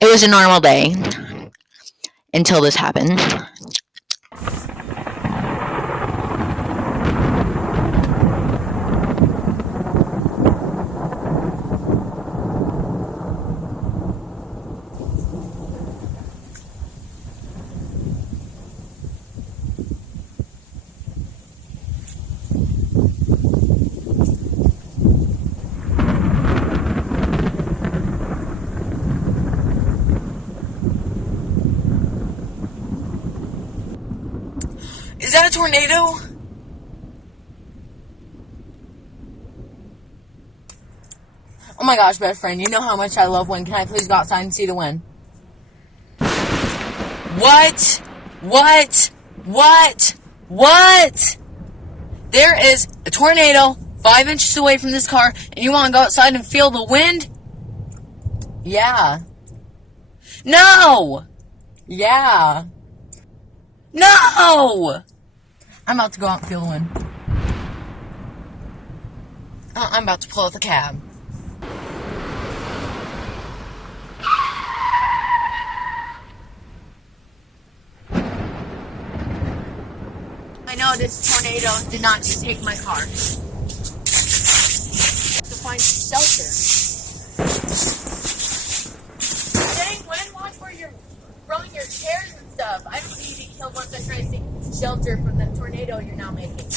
It was a normal day until this happened. Is that a tornado? Oh my gosh, best friend, you know how much I love wind. Can I please go outside and see the wind? What? What? What? What? There is a tornado 5 inches away from this car, and you want to go outside and feel the wind? Yeah. No! Yeah. No! I'm about to go out and feel the wind. I'm about to pull out the cab. I know this tornado did not just take my car. To find shelter. Dang, Gwen, watch where you're throwing your chairs and stuff. I don't need to be killed once I try to seek shelter from the tornado you're now making.